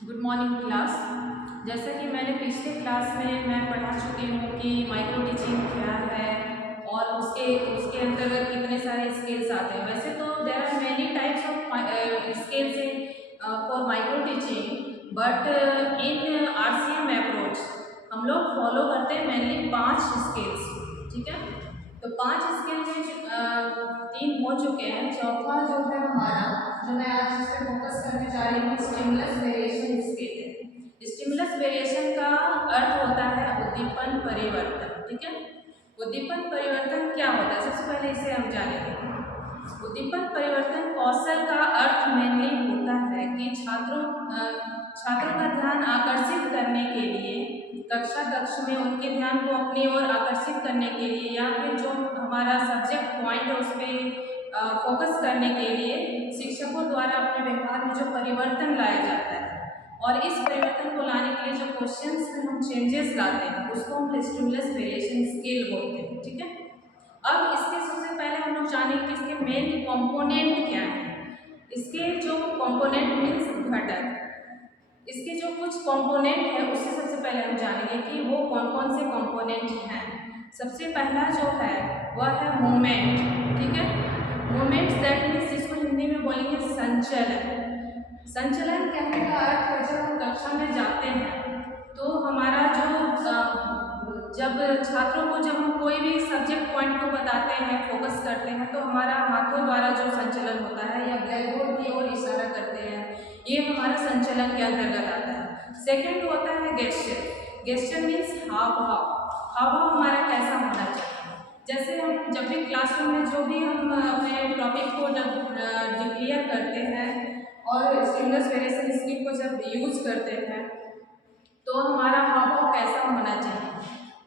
Good morning class. जैसा कि मैंने पिछले क्लास में मैं पढ़ा चुकी हूँ कि माइक्रो टीचिंग क्या है और उसके उसके अंतर्गत कितने सारे स्किल्स आते हैं। वैसे तो there are many types of skills in for micro teaching, but in RCM approach हम लोग फॉलो करते हैं मेनली 5 स्किल्स। ठीक है, तो 5 स्किल में 3 हो चुके हैं। चौथा जो है हमारा, जो मैं आज इस पे फोकस करने जा रही हूँ, स्टिमुलस वेरिएशन स्किल है। स्टिमुलस वेरिएशन का अर्थ होता है उद्दीपन परिवर्तन। ठीक है, उद्दीपन परिवर्तन क्या होता है, सबसे पहले इसे हम जानेंगे। उद्दीपन परिवर्तन कौशल का अर्थ मेनली होता है कि छात्रों का ध्यान आकर्षित करने के लिए कक्षा कक्ष में उनके ध्यान को अपनी ओर आकर्षित करने के लिए, या फिर जो हमारा सब्जेक्ट पॉइंट है उस पर फोकस करने के लिए शिक्षकों द्वारा अपने व्यवहार में जो परिवर्तन लाया जाता है, और इस परिवर्तन को लाने के लिए जो क्वेश्चंस में हम चेंजेस लाते हैं उसको हम स्टिमुलस वेरिएशन स्किल बोलते हैं। ठीक है, अब इसके सबसे पहले हम लोग जानेंगे कि इसके मेन कंपोनेंट क्या है। इसके जो कंपोनेंट मीन्स घटक, इसके जो कुछ कंपोनेंट है उससे सबसे पहले हम जानेंगे कि वो कौन कौन से कंपोनेंट हैं। सबसे पहला जो है वह है मूवमेंट। ठीक है, मूवमेंट्स दैट मीन्स जिसको हिंदी में बोलेंगे संचलन। संचलन कहने का अर्थ है जब हम कक्षा में जाते हैं तो हमारा जो जब छात्रों को जब हम कोई भी सब्जेक्ट पॉइंट को बताते हैं, फोकस करते हैं, तो हमारा हाथों द्वारा जो संचलन होता है या ब्लैक बोर्ड की ओर इशारा करते हैं, ये हमारा संचलन के अंतर्गत आता है। सेकंड होता है गेस्चर। गेस्चर मीन्स हाव भाव। हाव भाव हमारा कैसा होना चाहिए। जैसे हम जब भी क्लासरूम में जो भी हम अपने टॉपिक को डिक्लेयर करते हैं और स्टिमुलस वेरिएशन स्किल को जब यूज करते हैं तो हमारा हाव भाव कैसा होना चाहिए,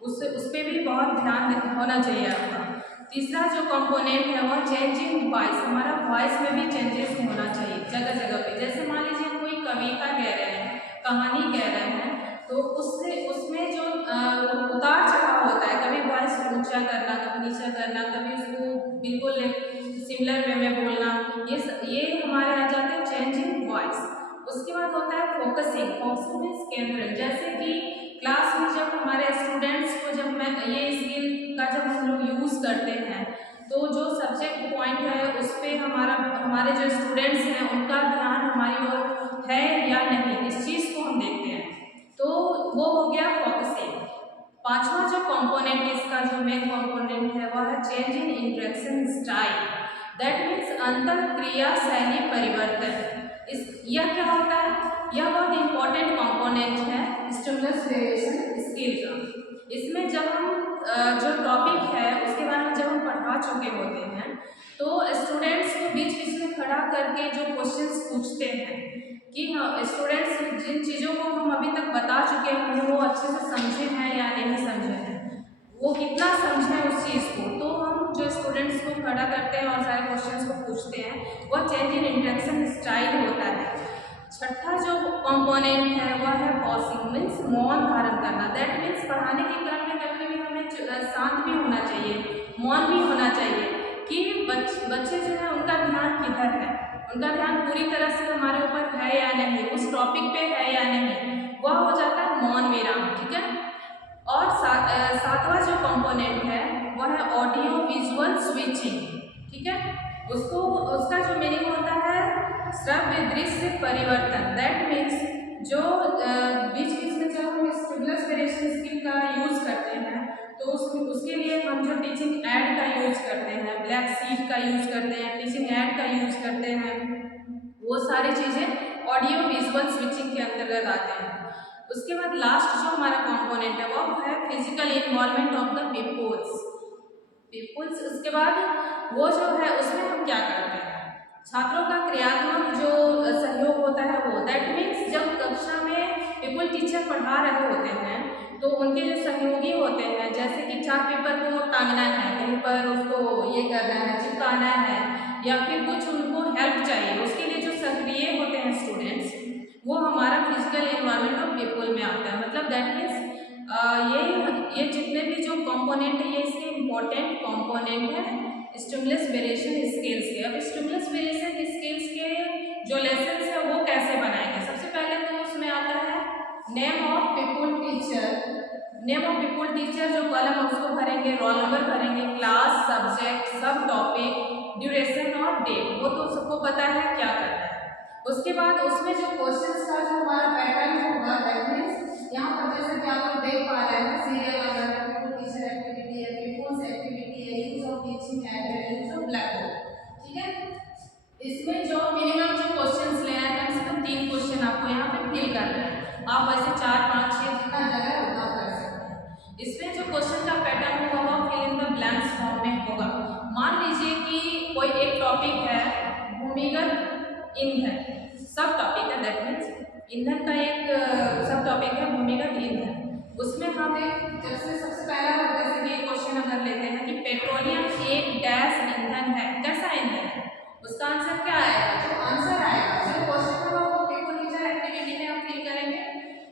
उस पर भी बहुत ध्यान होना चाहिए आपका। तीसरा जो कंपोनेंट है वह चेंज इन वॉइस। हमारा वॉइस में भी चेंजेस होना चाहिए जगह जगह पे। जैसे मान लीजिए हम कोई कविता कह रहे हैं, कहानी कह रहे हैं, तो उससे उसमें जो उतार चढ़ाव होता है, कभी वॉइस ऊंचा करना, कभी नीचा करना, कभी उसको बिल्कुल सिमिलर वे में बोलना, ये हमारे आ जाते हैं चेंज इन वॉइस। उसके बाद होता है फोकसिंग। Focusing means केंद्रण। जैसे कि क्लास में जब हमारे स्टूडेंट्स को जब मैं ये स्किल का जब हम लोग यूज़ करते हैं तो जो सब्जेक्ट पॉइंट है उस पर हमारे जो स्टूडेंट्स हैं उनका ध्यान हमारी ओर है या नहीं, इस चीज़ को हम देखते हैं, तो वो हो गया फोकसिंग। पांचवा जो कंपोनेंट इसका जो मेन कंपोनेंट है वह है change in interaction style. That means अंतर क्रिया शैली परिवर्तन। इस यह क्या होता है, यह बहुत इंपॉर्टेंट कंपोनेंट है स्टिमुलस वेरिएशन स्किल का। इसमें जब हम जो टॉपिक है उसके बारे में जब हम पढ़ा चुके होते हैं तो स्टूडेंट्स को बीच बीच में खड़ा करके जो क्वेश्चंस पूछते हैं कि हाँ, स्टूडेंट्स जिन चीज़ों को हम अभी तक बता चुके हैं वो अच्छे से समझे हैं या नहीं समझे हैं, वो कितना समझे उस चीज़ को, तो हम जो स्टूडेंट्स को खड़ा करते हैं और सारे क्वेश्चंस को पूछते हैं, वह चेंज इन इंटरेक्शन स्टाइल होता है। छठा जो कंपोनेंट है वह है पॉजिंग मीन्स मौन धारण करना। दैट मीन्स पढ़ाने के क्रम में कभी भी हमें शांत भी होना चाहिए, मौन भी होना चाहिए कि बच्चे जो है उनका ध्यान किधर है, उनका ध्यान पूरी तरह से हमारे ऊपर है या नहीं, उस टॉपिक पे है या नहीं, वह हो जाता है मौन विराम। ठीक है, और सातवां जो कंपोनेंट है वह है ऑडियो विजुअल स्विचिंग। ठीक है, उसको उसका जो मीनिंग होता है श्रव्य दृश्य परिवर्तन। दैट मीन्स जो बीच बीच में जब हम स्टिमुलस वेरिएशन स्किल का यूज करते हैं तो उसके लिए हम जो टीचिंग एड का यूज करते हैं, ब्लैक सीट का यूज करते हैं, टीचिंग एड का यूज करते हैं, वो सारी चीज़ें ऑडियो विजुअल स्विचिंग के अंतर्गत आते हैं। उसके बाद लास्ट जो हमारा कंपोनेंट है वो है physical involvement of the peoples. उसके बाद वो जो है उसमें हम क्या करते हैं, छात्रों का क्रियात्मक जो सहयोग होता है वो। दैट मीन्स जब कक्षा में पीपल टीचर पढ़ा रहे होते हैं तो उनके जो सहयोगी होते हैं, जैसे कि चार्ट पेपर को टांगना है, कहीं पर उसको ये करना है, चिपकाना है, या फिर कुछ उनको हेल्प चाहिए, उसके लिए जो सक्रिय होते हैं स्टूडेंट्स, वो हमारा फिजिकल इन्वायरमेंट ऑफ पीपल में आता है। मतलब दैट मीन्स ये जितने भी जो कंपोनेंट है ये इसके इम्पोर्टेंट कंपोनेंट है स्टिमुलस वेरिएशन स्किल्स के। अब स्टिमुलस वेरिएशन स्किल्स के जो लेसन्स है वो कैसे बनाएंगे, सबसे पहले तो उसमें name of people teacher, name of people teacher जो कॉलम उसको भरेंगे, रोल नंबर भरेंगे, क्लास, सब्जेक्ट, सब टॉपिक, ड्यूरेशन और डेट, वो तो सबको पता है क्या करना है। उसके बाद उसमें जो क्वेश्चंस का जो हमारा पैटर्न होगा, दैट मींस यहाँ पर जैसे कि आप लोग देख पा रहे हैं सीरियल नंबर है, पीपुल टीचर एक्टिविटी है, पीपुल्स एक्टिविटी है, यूज ऑफ टीचिंग एड है, यूज ऑफ ब्लैक बोर्ड, ठीक है। इसमें जो मिनिमम जो क्वेश्चंस ले आए कम से कम 3 क्वेश्चन आपको यहाँ पे फिल करना है। आप वैसे 4, 5, 6 जितना जगह है उतना कर सकते हैं। इसमें जो क्वेश्चन का पैटर्न होगा वो fill in the blanks form में होगा। मान लीजिए कि कोई एक टॉपिक है भूमिगत ईंधन, सब टॉपिक है, दैट मीन्स ईंधन का एक सब टॉपिक है भूमिगत ईंधन। उसमें हम एक जैसे सबसे पहला जैसे कि क्वेश्चन अगर लेते हैं कि पेट्रोलियम एक डैश ईंधन है, कैसा ईंधन है, उसका आंसर क्या आएगा, जो आंसर आएगा जो क्वेश्चन होगा वो पीपुल टीचर एक्टिविटी में हम फिल करेंगे।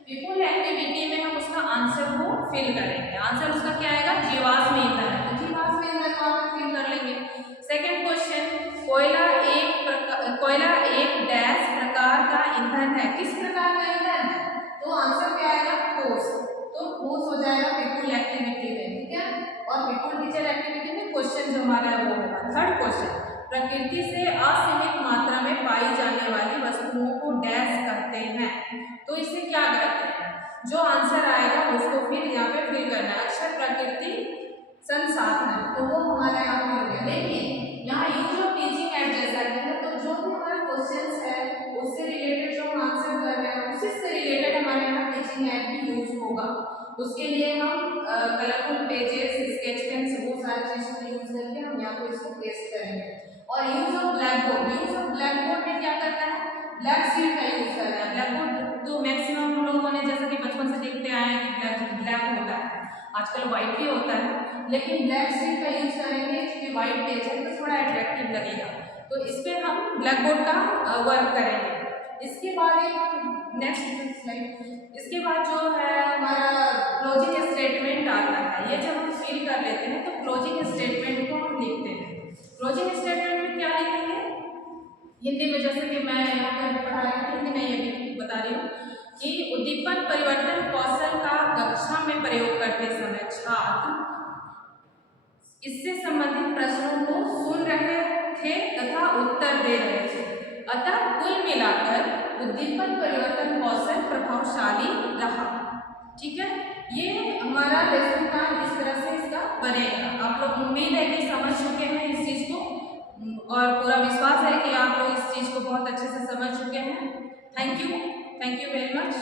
पीपुल एक्टिविटी में हम उसका आंसर को फिल करेंगे। आंसर उसका क्या आएगा, जीवाश्म ईंधन है, तो जीवाश्म ईंधन को हम फिल कर लेंगे। सेकंड क्वेश्चन, कोयला एक डैश प्रकार का ईंधन है, किस प्रकार का ईंधन है, तो आंसर क्या आएगा, ठोस, तो ठोस हो जाएगा पीपुल एक्टिविटी में, ठीक है। और पीपुल टीचर एक्टिविटी में क्वेश्चन जो हमारा है वो होगा। थर्ड क्वेश्चन, प्रकृति से असीमित मात्रा में पाई जाने वाली वस्तुओं को डैश कहते हैं, तो इसे क्या कहते हैं, जो आंसर आएगा उसको फिर यहाँ पे फिल करना है। अक्षर प्रकृति संसाधन, तो वो हमारा यहाँ पे हो गया। लेकिन यहाँ यूज ऑफ टीचिंग एड जैसा कि है, तो जो भी हमारे क्वेश्चंस है उससे रिलेटेड जो हम आंसर कर रहे हैं उसी से रिलेटेड हमारे यहाँ टीचिंग एड भी यूज होगा। उसके लिए हम कलरफुल पेजेस, स्केच पेन्स, वो सारी चीज़ों को यूज करके हम यहाँ पे इसको पेस्ट करेंगे। और use of black board, use of black board में क्या करना है, ब्लैक शीट का यूज करना है। ब्लैक बोर्ड तो मैक्सिमम लोगों ने जैसा कि बचपन से देखते आए हैं कि ब्लैक होता है, आजकल व्हाइट भी होता है, लेकिन ब्लैक शीट का यूज करेंगे क्योंकि व्हाइट पेज है तो थोड़ा अट्रैक्टिव लगेगा, तो इस पर हम ब्लैक बोर्ड का वर्क करेंगे। इसके बाद एक नेक्स्ट स्लाइड, इसके बाद जो है हमारा क्लोजिंग स्टेटमेंट आता है। ये जब हम फिल कर लेते हैं तो क्लोजिंग स्टेटमेंट को हम लिखते हैं। क्लोजिंग स्टेटमेंट में क्या लिखेंगे, हिंदी में जैसे कि मैं यहाँ पर पढ़ा रही हूँ, हिंदी में ये भी बता रही हूँ कि उद्दीपन परिवर्तन कौशल का कक्षा में प्रयोग करते समय छात्र इससे संबंधित प्रश्नों को सुन रहे थे तथा उत्तर दे रहे थे, अतः कुल मिलाकर उद्दीपन परिवर्तन कौशल प्रभावशाली रहा, ठीक है। ये हमारा लेसन प्लान इस तरह से इसका बनेगा। आप लोग उम्मीद है कि समझ चुके हैं इस चीज़ को, और पूरा विश्वास है कि आप लोग इस चीज़ को बहुत अच्छे से समझ चुके हैं। Thank you very much.